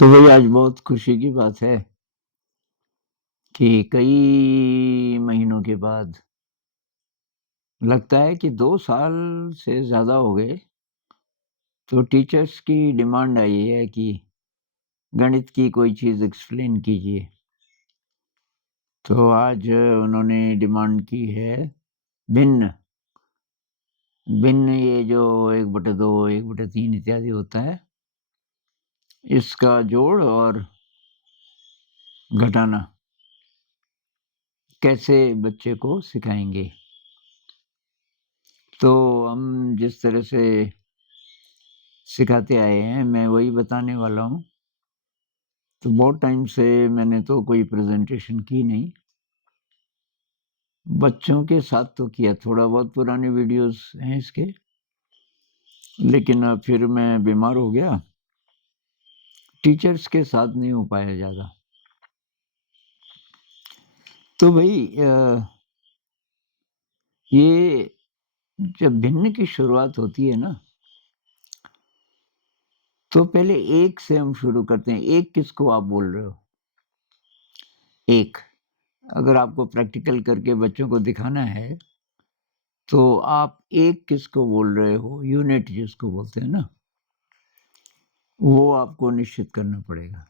तो भई आज बहुत खुशी की बात है कि कई महीनों के बाद लगता है कि 2 साल से ज़्यादा हो गए, तो टीचर्स की डिमांड आई है कि गणित की कोई चीज़ एक्सप्लेन कीजिए। तो आज उन्होंने डिमांड की है भिन्न। भिन्न ये जो 1/2, 1/3 इत्यादि होता है, इसका जोड़ और घटाना कैसे बच्चे को सिखाएँगे। तो हम जिस तरह से सिखाते आए हैं, मैं वही बताने वाला हूँ। तो बहुत टाइम से मैंने तो कोई प्रेज़ेंटेशन की नहीं। बच्चों के साथ तो किया, थोड़ा बहुत पुराने वीडियोज़ हैं इसके, लेकिन फिर मैं बीमार हो गया, टीचर्स के साथ नहीं हो पाया ज़्यादा। तो भई ये जब भिन्न की शुरुआत होती है ना, तो पहले 1 से हम शुरू करते हैं। 1 किसको आप बोल रहे हो? 1 अगर आपको प्रैक्टिकल करके बच्चों को दिखाना है, तो आप 1 किसको बोल रहे हो? यूनिट जिसको बोलते हैं ना, वो आपको निश्चित करना पड़ेगा।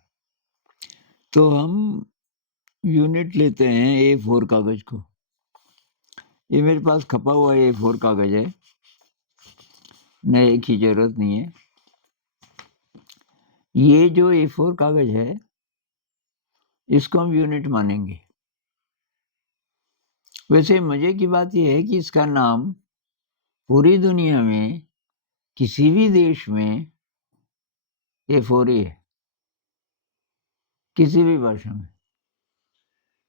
तो हम यूनिट लेते हैं A4 कागज़ को। ये मेरे पास खपा हुआ A4 कागज़ है, नए की ज़रूरत नहीं है। ये जो A4 कागज़ है, इसको हम यूनिट मानेंगे। वैसे मज़े की बात ये है कि इसका नाम पूरी दुनिया में किसी भी देश में A4 ही है, किसी भी भाषा में।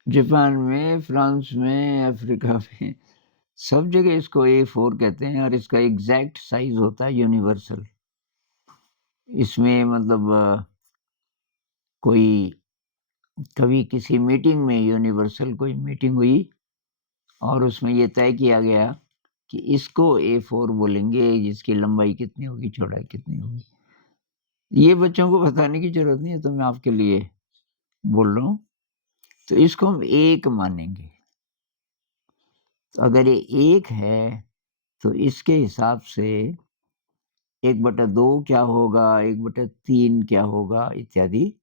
जापान में, फ्रांस में, अफ्रीका में, सब जगह इसको A4 कहते हैं और इसका एग्ज़ैक्ट साइज़ होता है यूनिवर्सल। इसमें मतलब कोई कभी किसी मीटिंग में यूनिवर्सल कोई मीटिंग हुई और उसमें ये तय किया गया कि इसको A4 बोलेंगे, जिसकी लंबाई कितनी होगी, चौड़ाई कितनी होगी। ये बच्चों को बताने की ज़रूरत नहीं है, तो मैं आपके लिए बोल रहा हूँ। तो इसको हम 1 मानेंगे। तो अगर ये 1 है, तो इसके हिसाब से 1/2 क्या होगा, 1/3 क्या होगा इत्यादि,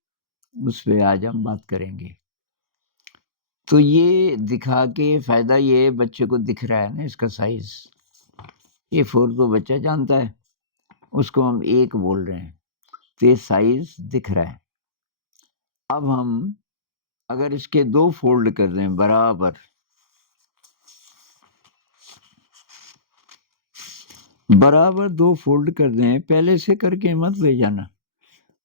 उस पे आज हम बात करेंगे। तो ये दिखा के फ़ायदा ये है, बच्चे को दिख रहा है ना इसका साइज़। A4 तो बच्चा जानता है, उसको हम 1 बोल रहे हैं, तो ये साइज़ दिख रहा है। अब हम अगर इसके 2 फ़ोल्ड कर दें बराबर, बराबर 2 फ़ोल्ड कर दें, पहले से करके मत ले जाना।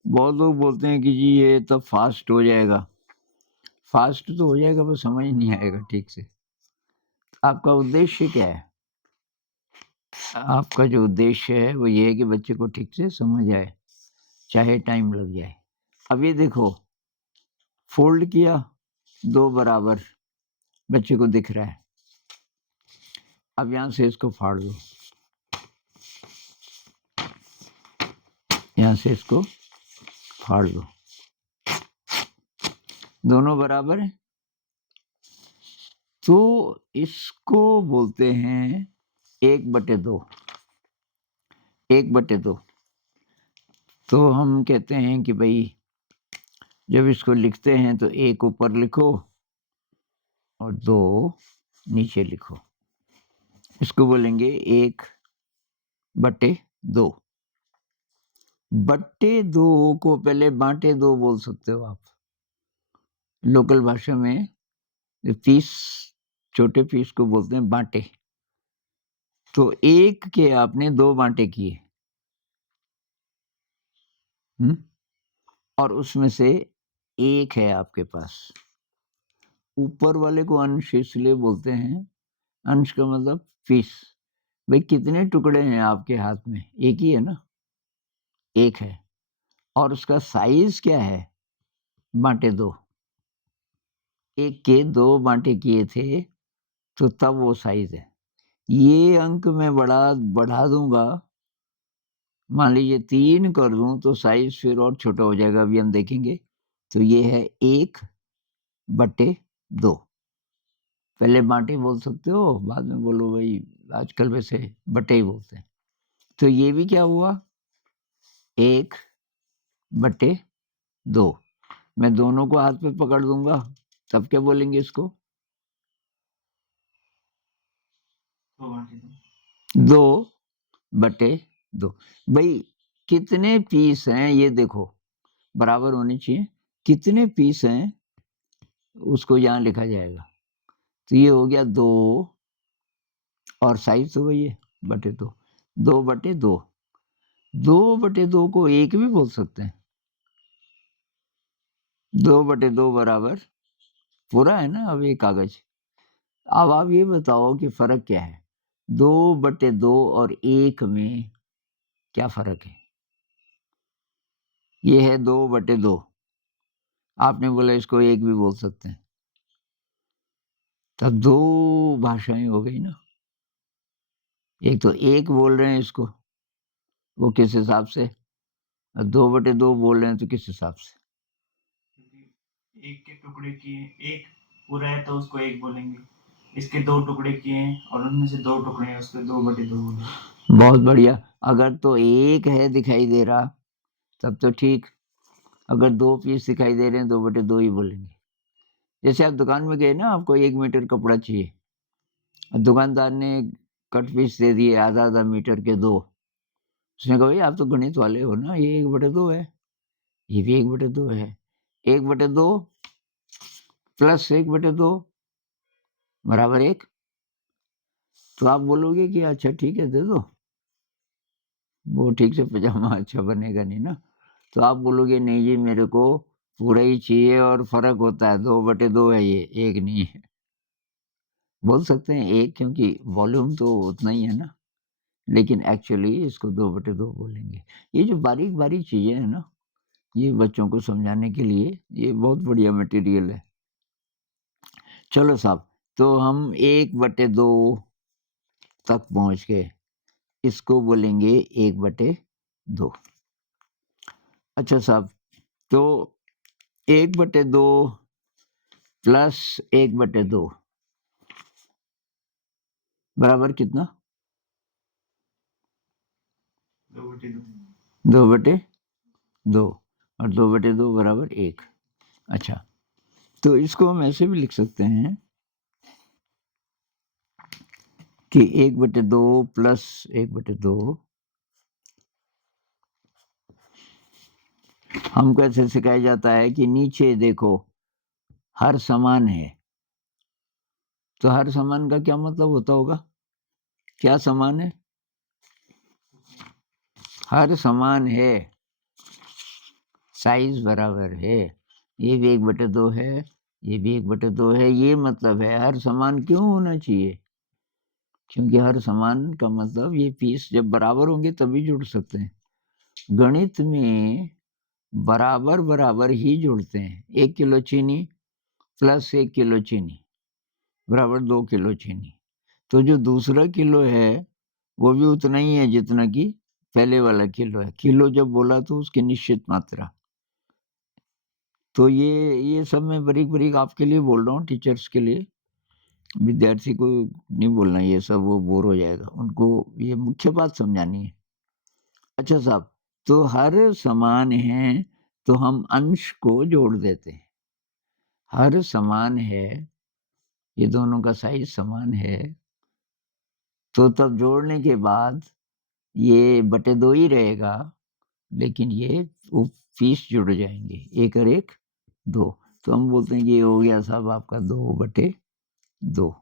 बहुत लोग बोलते हैं कि जी ये तो फ़ास्ट हो जाएगा। फ़ास्ट तो हो जाएगा, पर समझ नहीं आएगा ठीक से। आपका उद्देश्य क्या है? आपका जो उद्देश्य है वो ये है कि बच्चे को ठीक से समझ आए, चाहे टाइम लग जाए। अब ये देखो, फ़ोल्ड किया 2 बराबर, बच्चे को दिख रहा है। अब यहाँ से इसको फाड़ दो, यहाँ से इसको फाड़ दो। दोनों बराबर हैं, तो इसको बोलते हैं 1/2। 1/2। तो हम कहते हैं कि भई जब इसको लिखते हैं तो 1 ऊपर लिखो और 2 नीचे लिखो। इसको बोलेंगे 1/2। बट्टे 2 को पहले बाँटे 2 बोल सकते हो आप। लोकल भाषा में ये पीस, छोटे पीस को बोलते हैं बाँटे। तो 1 के आपने 2 बाँटे किए। हुँ? और उसमें से 1 है आपके पास। ऊपर वाले को अंश इसलिए बोलते हैं, अंश का मतलब पीस। भई कितने टुकड़े हैं आपके हाथ में? 1 ही है ना? 1 है और उसका साइज़ क्या है? बाँटे 2। 1 के 2 बाँटे किए थे, तो तब वो साइज़ है। ये अंक मैं बढ़ा दूँगा मान लीजिए 3 कर दूं तो साइज फिर और छोटा हो जाएगा, अभी हम देखेंगे। तो ये है 1/2। पहले बांटे बोल सकते हो, बाद में बोलो भाई आजकल वैसे बटे ही बोलते हैं। तो ये भी क्या हुआ, 1/2। मैं दोनों को हाथ में पकड़ दूंगा तब क्या बोलेंगे इसको, 2/2। भाई कितने पीस हैं ये देखो, बराबर होने चाहिए। कितने पीस हैं उसको यहाँ लिखा जाएगा। तो ये हो गया 2, और साइज तो वही है, /2। 2/2। 2/2 को 1 भी बोल सकते हैं। 2/2 बराबर पूरा है ना अब ये कागज। अब आप ये बताओ कि फर्क क्या है 2/2 और 1 में, क्या फर्क है। ये है 2/2, आपने बोला इसको 1 भी बोल सकते हैं, तब 2 भाषाएं हो गई ना। एक तो 1 बोल रहे हैं इसको, वो किस हिसाब से, और 2/2 बोल रहे हैं तो किस हिसाब से। एक के टुकड़े किए, एक पूरा है तो उसको 1 बोलेंगे, इसके 2 टुकड़े किए हैं और उनमें से 2 टुकड़े हैं, उसको 2/2 बोलेंगे। बहुत बढ़िया। अगर तो 1 है दिखाई दे रहा तब तो ठीक, अगर 2 पीस दिखाई दे रहे हैं 2/2 ही बोलेंगे। जैसे आप दुकान में गए ना, आपको 1 मीटर कपड़ा चाहिए, दुकानदार ने कट पीस दे दिए आधा मीटर के 2। उसने कहा भाई आप तो गणित वाले हो ना, ये 1/2 है, ये भी 1/2 है। 1/2 प्लस 1/2 बराबर 1। तो आप बोलोगे कि अच्छा ठीक है दे दो, वो ठीक से पजामा अच्छा बनेगा नहीं ना। तो आप बोलोगे नहीं जी मेरे को पूरा ही चाहिए और फर्क होता है, 2/2 है ये, 1 नहीं है। बोल सकते हैं 1, क्योंकि वॉल्यूम तो उतना ही है ना, लेकिन एक्चुअली इसको 2/2 बोलेंगे। ये जो बारीक बारीक चीजें हैं ना, ये बच्चों को समझाने के लिए ये बहुत बढ़िया मटेरियल है। चलो साहब, तो हम 1/2 तक पहुंच गए, इसको बोलेंगे 1/2। अच्छा साहब, तो 1/2 प्लस 1/2 बराबर कितना, 2/2, और 2/2 बराबर 1। अच्छा, तो इसको हम ऐसे भी लिख सकते हैं कि 1/2 प्लस 1/2 हमको ऐसे सिखाया जाता है कि नीचे देखो हर समान है। तो हर समान का क्या मतलब होता होगा, क्या समान है, हर समान है, साइज बराबर है। ये भी 1/2 है, ये भी 1/2 है। ये मतलब है हर समान क्यों होना चाहिए, क्योंकि हर समान का मतलब ये पीस जब बराबर होंगे तभी जुड़ सकते हैं। गणित में बराबर बराबर ही जुड़ते हैं। 1 किलो चीनी प्लस 1 किलो चीनी बराबर 2 किलो चीनी। तो जो दूसरा किलो है वो भी उतना ही है जितना कि पहले वाला किलो है। किलो जब बोला तो उसकी निश्चित मात्रा। तो ये सब मैं बारीक बारीक आपके लिए बोल रहा हूँ, टीचर्स के लिए। विद्यार्थी को नहीं बोलना ये सब, वो बोर हो जाएगा, उनको ये मुख्य बात समझानी है। अच्छा साहब, तो हर समान है तो हम अंश को जोड़ देते हैं। हर समान है, ये दोनों का साइज समान है, तो तब जोड़ने के बाद ये /2 ही रहेगा, लेकिन ये पीस जुड़ जाएंगे, 1 और 1 2। तो हम बोलते हैं कि ये हो गया साहब आपका 2/2।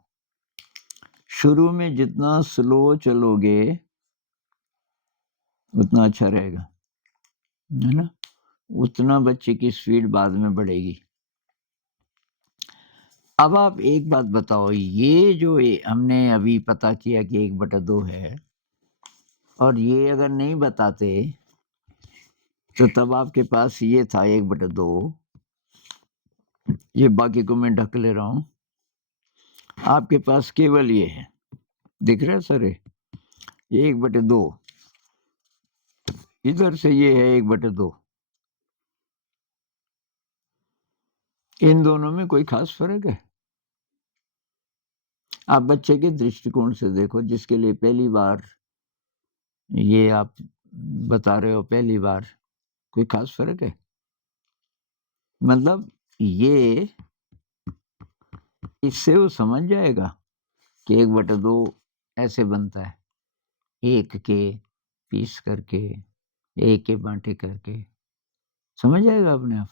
शुरू में जितना स्लो चलोगे उतना अच्छा रहेगा, है ना, उतना बच्चे की स्पीड बाद में बढ़ेगी। अब आप एक बात बताओ, ये जो हमने अभी पता किया कि 1/2 है, और ये अगर नहीं बताते तो तब आपके पास ये था 1/2, ये बाकी को मैं ढक ले रहा हूं, आपके पास केवल ये है, दिख रहा है सर, 1/2 इधर से ये है 1/2। इन दोनों में कोई खास फर्क है? आप बच्चे के दृष्टिकोण से देखो, जिसके लिए पहली बार ये आप बता रहे हो, पहली बार, कोई खास फर्क है? मतलब ये इससे वो समझ जाएगा कि 1/2 ऐसे बनता है, एक के पीस करके, एक के बांटे करके, समझ जाएगा अपने आप,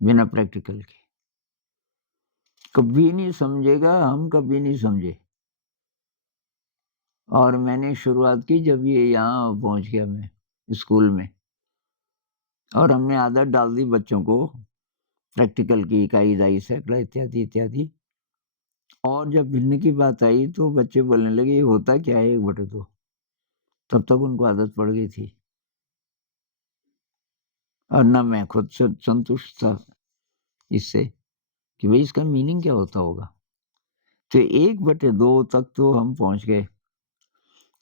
बिना प्रैक्टिकल के। कभी नहीं समझेगा, हम कभी नहीं समझे। और मैंने शुरुआत की जब ये यहाँ पहुंच गया मैं स्कूल में, और हमने आदत डाल दी बच्चों को प्रैक्टिकल की, इकाई, दाई, सैकड़ा इत्यादि इत्यादि। और जब भिन्न की बात आई तो बच्चे बोलने लगे ये होता क्या है 1/2? तब तक उनको आदत पड़ गई थी, और ना मैं खुद से संतुष्ट था इससे कि भाई इसका मीनिंग क्या होता होगा। तो 1/2 तक तो हम पहुंच गए।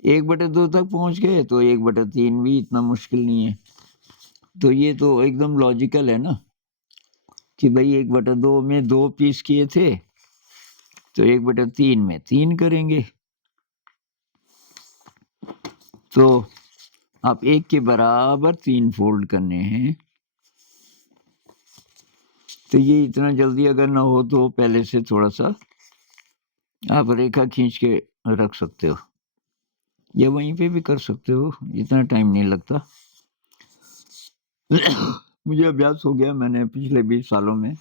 1/2 तक पहुंच गए तो 1/3 भी इतना मुश्किल नहीं है। तो ये तो एकदम लॉजिकल है ना कि भाई 1/2 में 2 पीस किए थे, तो 1/3 में 3 करेंगे। तो आप 1 के बराबर 3 फोल्ड करने हैं। तो ये इतना जल्दी अगर ना हो तो पहले से थोड़ा सा आप रेखा खींच के रख सकते हो, या वहीं पे भी कर सकते हो, इतना टाइम नहीं लगता। मुझे अभ्यास हो गया, मैंने पिछले 20 सालों में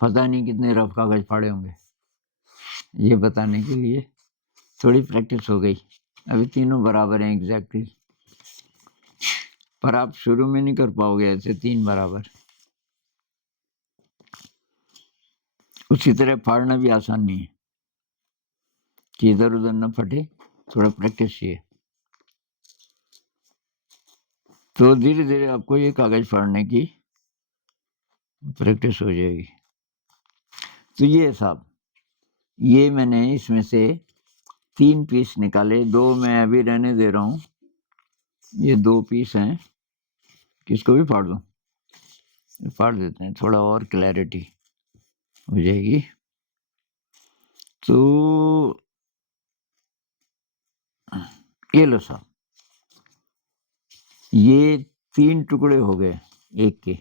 पता नहीं कितने रफ कागज फाड़े होंगे ये बताने के लिए। थोड़ी प्रैक्टिस हो गई। अभी तीनों बराबर हैं एग्जैक्टली, पर आप शुरू में नहीं कर पाओगे ऐसे 3 बराबर। उसी तरह फाड़ना भी आसान नहीं है कि इधर उधर न फटे, थोड़ा प्रैक्टिस चाहिए। तो धीरे धीरे आपको ये कागज फाड़ने की प्रैक्टिस हो जाएगी। तो ये साहब, ये मैंने इसमें से 3 पीस निकाले, 2 मैं अभी रहने दे रहा हूँ। ये 2 पीस हैं, किसको भी फाड़ दूं? फाड़ देते हैं, थोड़ा और क्लैरिटी हो जाएगी। तो ये लो साहब, ये 3 टुकड़े हो गए एक के।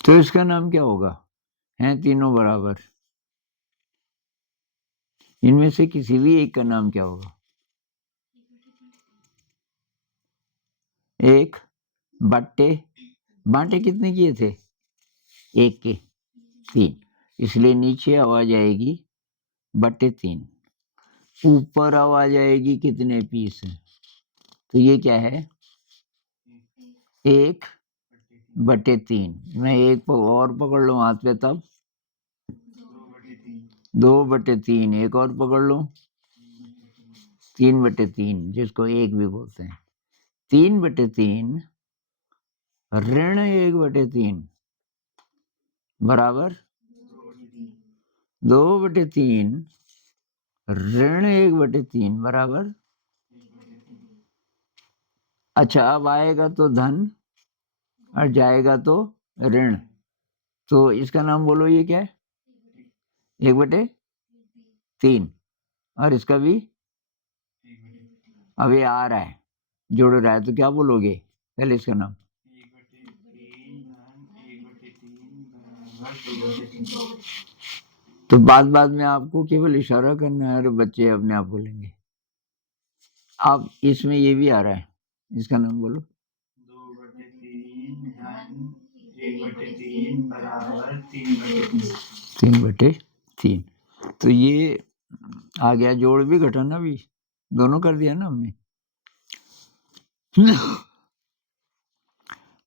तो इसका नाम क्या होगा? हैं तीनों बराबर, इनमें से किसी भी एक का नाम क्या होगा? एक बट्टे, बांटे कितने किए थे? एक के 3, इसलिए नीचे आवाज आएगी बट्टे 3। ऊपर आवाज आएगी कितने पीस हैं? तो ये क्या है? 1/3। मैं एक और पकड़ लूं हाथ पे तब 2/3, एक और पकड़ लूं 3/3, जिसको एक भी बोलते हैं। 3/3 ऋण 1/3 बराबर 2/3 ऋण 1/3 बराबर। अच्छा, अब आएगा तो धन और जाएगा तो ऋण। तो इसका नाम बोलो, ये क्या है? 1/3। और इसका भी अब ये आ रहा है, जुड़ रहा है, तो क्या बोलोगे पहले इसका नाम? तो बाद में आपको केवल इशारा करना है और बच्चे अपने आप बोलेंगे। अब इसमें ये भी आ रहा है, इसका नाम बोलो। 2/3 धन 1/3 बराबर 3/3। 3/3। तो ये आ गया, जोड़ भी घटाना भी दोनों कर दिया ना हमने।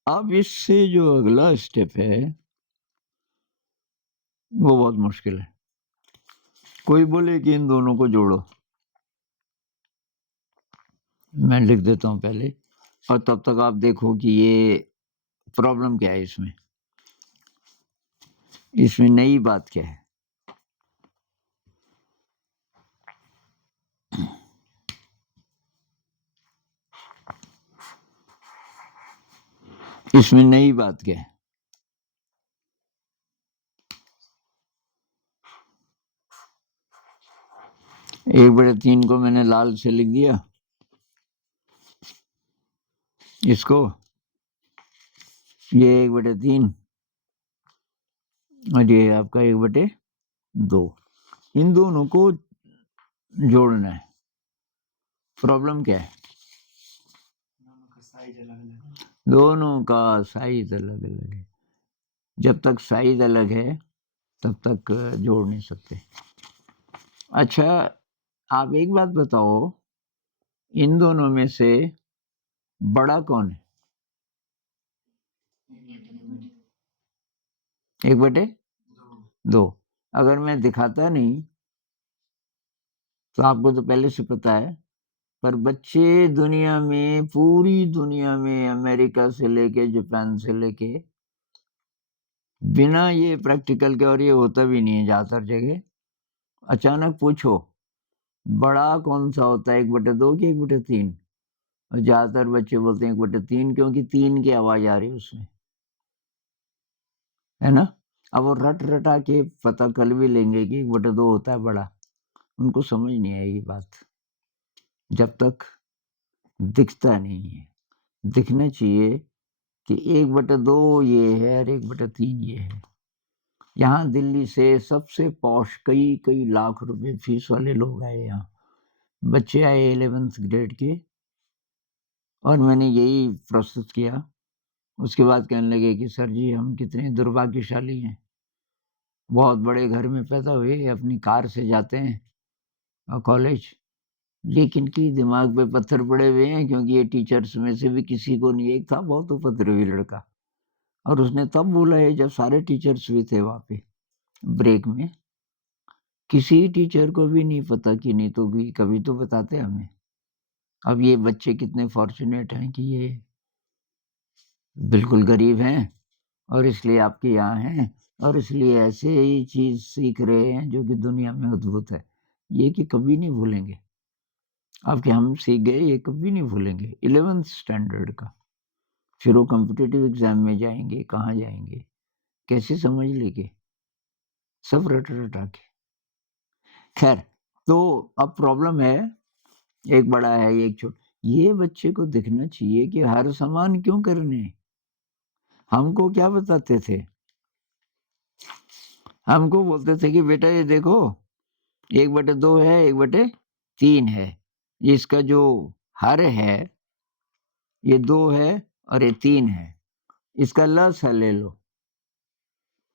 अब इससे जो अगला स्टेप है वो बहुत मुश्किल है। कोई बोले कि इन दोनों को जोड़ो, मैं लिख देता हूं पहले, और तब तक आप देखो कि ये प्रॉब्लम क्या है इसमें। इसमें नई बात क्या है? इसमें नई बात क्या है? 1/3 को मैंने लाल से लिख दिया, इसको ये 1/3 और ये आपका 1/2। इन दोनों को जोड़ना है। प्रॉब्लम क्या है? दोनों का साइज अलग अलग है। दोनों का साइज अलग अलग है। जब तक साइज अलग है तब तक जोड़ नहीं सकते। अच्छा, आप एक बात बताओ, इन दोनों में से बड़ा कौन है? 1/2। अगर मैं दिखाता नहीं तो आपको तो पहले से पता है, पर बच्चे दुनिया में, पूरी दुनिया में, अमेरिका से लेके जापान से लेके, बिना ये प्रैक्टिकल के, और ये होता भी नहीं है ज़्यादातर जगह, अचानक पूछो बड़ा कौन सा होता है, 1/2 कि 1/3? और ज़्यादातर बच्चे बोलते हैं 1/3, क्योंकि 3 की आवाज़ आ रही है उसमें, है ना? अब वो रट रटा के पता कर भी लेंगे कि 1/2 होता है बड़ा, उनको समझ नहीं आएगी बात जब तक दिखता नहीं है। दिखना चाहिए कि 1/2 ये है और 1/3 ये है। यहाँ दिल्ली से सबसे पॉश कई लाख रुपए फीस वाले लोग आए यहाँ। बच्चे आए 11th ग्रेड के, और मैंने यही प्रस्तुत किया। उसके बाद कहने लगे कि सर जी हम कितने दुर्भाग्यशाली हैं, बहुत बड़े घर में पैदा हुए, अपनी कार से जाते हैं और कॉलेज, लेकिन की दिमाग पे पत्थर पड़े हुए हैं, क्योंकि ये टीचर्स में से भी किसी को नहीं, एक था बहुत उपद्रवी लड़का, और उसने तब बोला है जब सारे टीचर्स भी थे वहाँ पे ब्रेक में। किसी टीचर को भी नहीं पता कि नहीं तो भी कभी तो बताते हमें। अब ये बच्चे कितने फॉर्चुनेट हैं कि ये बिल्कुल गरीब हैं और इसलिए आपके यहाँ हैं, और इसलिए ऐसे ही चीज सीख रहे हैं जो कि दुनिया में अद्भुत है। ये कि कभी नहीं भूलेंगे। अब कि हम सीख गए, ये कभी नहीं भूलेंगे। 11th स्टैंडर्ड का, फिर वो कॉम्पिटिटिव एग्जाम में जाएंगे, कहाँ जाएंगे, कैसे समझ लेंगे, सब रट रटा के। खैर, तो अब प्रॉब्लम है, एक बड़ा है एक छोटा। ये बच्चे को दिखना चाहिए कि हर समान क्यों करने। हमको क्या बताते थे? हमको बोलते थे कि बेटा ये देखो 1/2 है, 1/3 है, इसका जो हर है ये 2 है और ये 3 है, इसका लसा ले लो।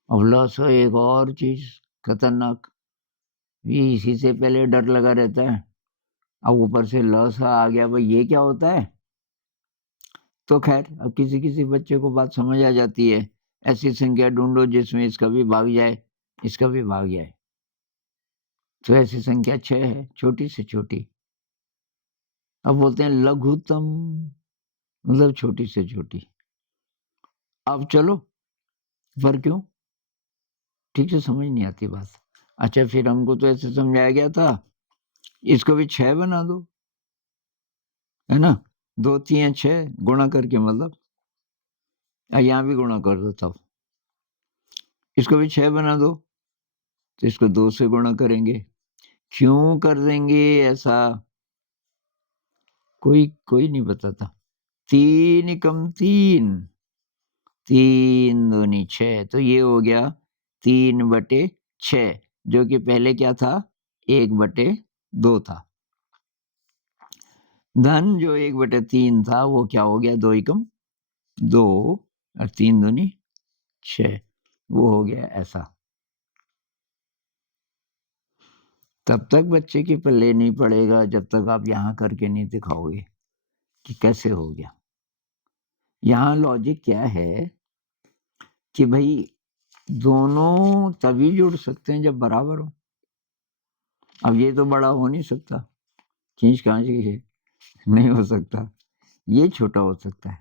अब लसा एक और चीज खतरनाक, ये इसी से पहले डर लगा रहता है, अब ऊपर से लसा आ गया, भाई ये क्या होता है? तो खैर, अब किसी किसी बच्चे को बात समझ आ जाती है, ऐसी संख्या ढूंढो जिसमें इसका भी भाग जाए, इसका भी भाग जाए। तो ऐसी संख्या 6 है, छोटी से छोटी। अब बोलते हैं लघुत्तम, मतलब छोटी से छोटी। अब चलो, पर क्यों? ठीक से समझ नहीं आती बात। अच्छा, फिर हमको तो ऐसे समझाया गया था, इसको भी 6 बना दो, है ना? 2 3 6 गुणा करके, मतलब यहाँ भी गुणा कर दो, तब इसको भी 6 बना दो, तो इसको 2 से गुणा करेंगे। क्यों कर देंगे ऐसा? कोई नहीं बताता। 3 एकम 3, 3 दूनी 6, तो ये हो गया 3/6, जो कि पहले क्या था, 1/2 था। धन जो 1/3 था वो क्या हो गया, 2 एकम 2 और 3 दूनी 6, वो हो गया ऐसा। तब तक बच्चे की पल्ले नहीं पड़ेगा जब तक आप यहाँ करके नहीं दिखाओगे कि कैसे हो गया। यहाँ लॉजिक क्या है कि भाई दोनों तभी जुड़ सकते हैं जब बराबर हो। अब ये तो बड़ा हो नहीं सकता, खींच खांच के नहीं हो सकता, ये छोटा हो सकता है।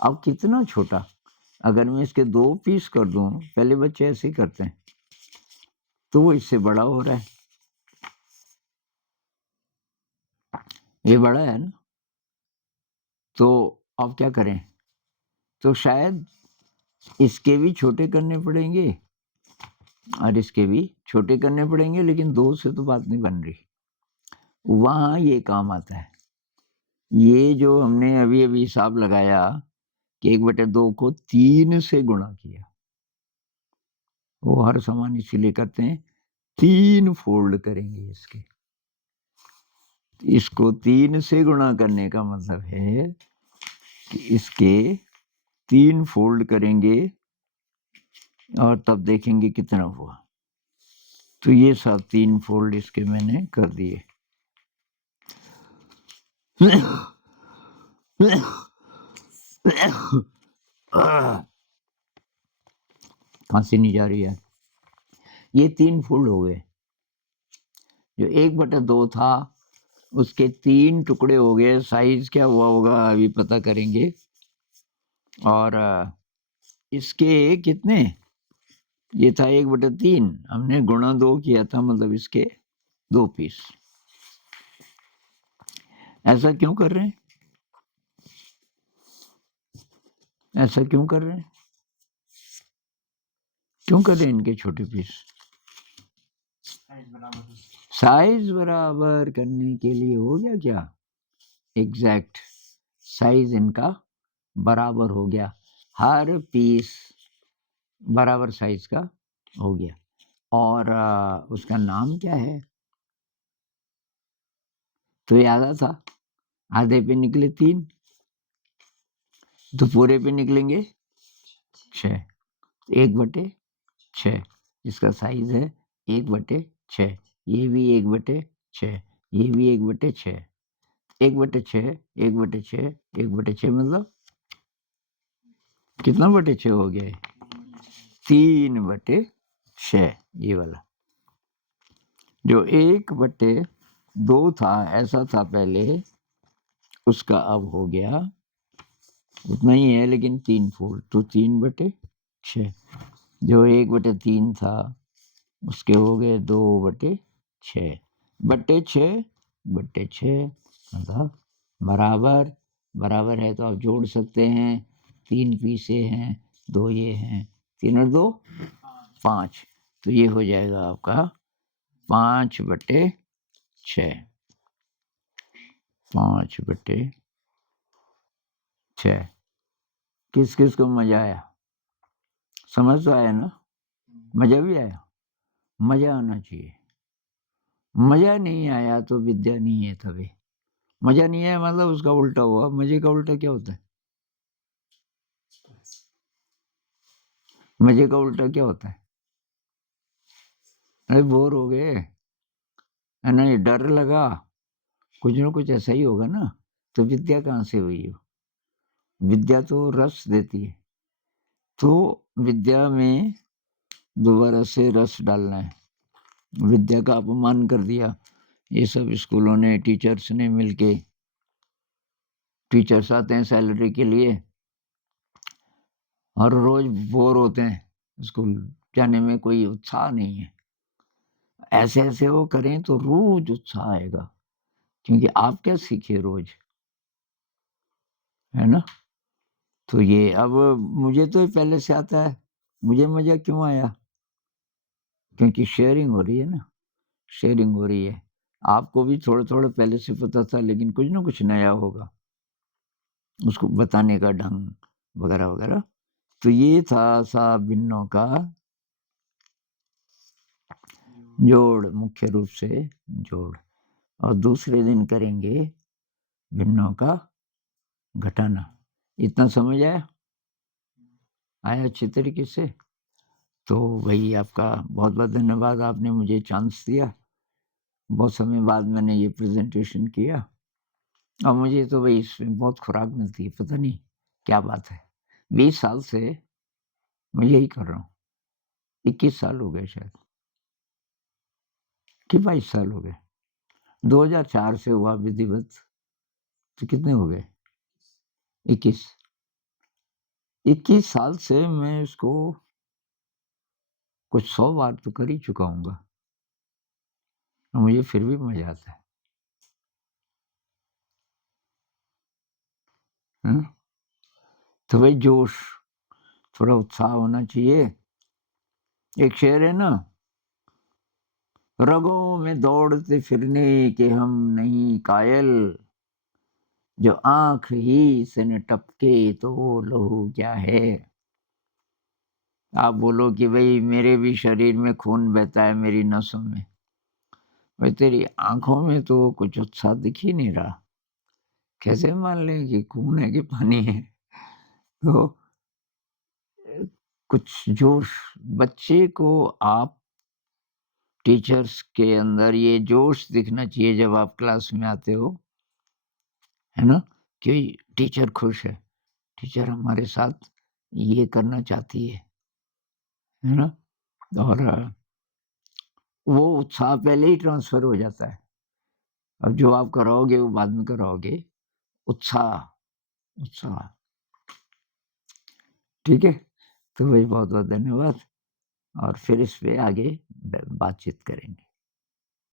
अब कितना छोटा? अगर मैं इसके 2 पीस कर दूं, पहले बच्चे ऐसे ही करते हैं, तो वो इससे बड़ा हो रहा है, ये बड़ा है ना, तो अब क्या करें? तो शायद इसके भी छोटे करने पड़ेंगे और इसके भी छोटे करने पड़ेंगे, लेकिन 2 से तो बात नहीं बन रही। वहाँ ये काम आता है। ये जो हमने अभी-अभी हिसाब लगाया कि 1/2 को 3 से गुणा किया, वो हर समान इसीलिए करते हैं, 3 फोल्ड करेंगे इसके। इसको 3 से गुणा करने का मतलब है कि इसके 3 फोल्ड करेंगे और तब देखेंगे कितना हुआ। तो ये सब 3 फोल्ड इसके मैंने कर दिए। खांसी नहीं जा रही है। ये 3 फोल्ड हो गए। जो 1/2 था उसके 3 टुकड़े हो गए। साइज क्या हुआ होगा अभी पता करेंगे। और इसके कितने, ये था 1/3, हमने गुणा 2 किया था, मतलब इसके 2 पीस। ऐसा क्यों कर रहे हैं? ऐसा क्यों कर रहे हैं? क्यों कर रहे हैं इनके छोटे पीस? साइज बराबर करने के लिए। हो गया क्या? एग्जैक्ट साइज इनका बराबर हो गया, हर पीस बराबर साइज का हो गया। और उसका नाम क्या है? तो ये आधा था, आधे पे निकले 3, तो पूरे पे निकलेंगे 6। 1/6 इसका साइज है, 1/6। ये भी 1/6, ये भी 1/6। 1/6, 1/6, 1/6 मतलब कितना बटे 6 हो गया? 3/6। ये वाला जो 1/2 था, ऐसा था पहले, उसका अब हो गया उतना ही है, लेकिन 3 फोल्ड, तो 3/6। जो 1/3 था उसके हो गए 2/6। बट्टे 6 बट्टे 6 मतलब बराबर। बराबर है तो आप जोड़ सकते हैं। 3 पीसे हैं, 2 ये हैं, 3 और 2 5। तो ये हो जाएगा आपका 5/6। 5/6। किस किस को मजा आया? समझ तो आया ना? मजा भी आया? मजा आना चाहिए। मजा नहीं आया तो विद्या नहीं है। तभी मजा नहीं आया मतलब उसका उल्टा हुआ। मजे का उल्टा क्या होता है? मजे का उल्टा क्या होता है? अरे बोर हो गए है ना, ये डर लगा, कुछ ना कुछ ऐसा ही होगा ना। तो विद्या कहाँ से हुई हो? विद्या तो रस देती है। तो विद्या में दोबारा से रस डालना है। विद्या का अपमान कर दिया ये सब स्कूलों ने, टीचर्स ने मिलके। टीचर्स आते हैं सैलरी के लिए और रोज बोर होते हैं, स्कूल जाने में कोई उत्साह नहीं है। ऐसे ऐसे वो करें तो रोज उत्साह आएगा, क्योंकि आप क्या सीखे रोज, है ना। तो ये अब मुझे तो पहले से आता है, मुझे मजा क्यों आया? क्योंकि शेयरिंग हो रही है ना, शेयरिंग हो रही है। आपको भी थोड़ा थोड़ा पहले से पता था, लेकिन कुछ ना कुछ नया होगा, उसको बताने का ढंग वगैरह वगैरह। तो ये था सा भिन्नों का जोड़, मुख्य रूप से जोड़। और दूसरे दिन करेंगे भिन्नों का घटाना। इतना समझ आया? आया अच्छी तरीके से? तो भाई आपका बहुत बहुत धन्यवाद, आपने मुझे चांस दिया। बहुत समय बाद मैंने ये प्रेजेंटेशन किया और मुझे तो भाई इसमें बहुत खुराक मिलती है, पता नहीं क्या बात है। 20 साल से मैं यही कर रहा हूँ। 21 साल हो गए शायद, कि 22 साल हो गए। 2004 से हुआ विधिवत, तो कितने हो गए? 21। 21 साल से मैं इसको कुछ 100 बार तो कर ही चुका हूँगा। और मुझे फिर भी मज़ा आता है। हाँ? तो भाई जोश, थोड़ा उत्साह होना चाहिए। एक शेर है ना, रगों में दौड़ते फिरने के हम नहीं कायल, जो आँख ही से न टपके तो वो लहू क्या है। आप बोलो कि भई मेरे भी शरीर में खून बहता है मेरी नसों में। भाई तेरी आँखों में तो कुछ उत्साह दिख ही नहीं रहा। कैसे मान लें कि खून है कि पानी है? तो कुछ जोश, बच्चे को आप टीचर्स के अंदर ये जोश दिखना चाहिए जब आप क्लास में आते हो, है ना? कि टीचर खुश है, टीचर हमारे साथ ये करना चाहती है ना? और वो उत्साह पहले ही ट्रांसफ़र हो जाता है। अब जो आप कराओगे वो बाद में कराओगे। उत्साह, उत्साह, ठीक है? तो भाई बहुत-बहुत धन्यवाद और फिर इस पे आगे ब बातचीत करेंगे।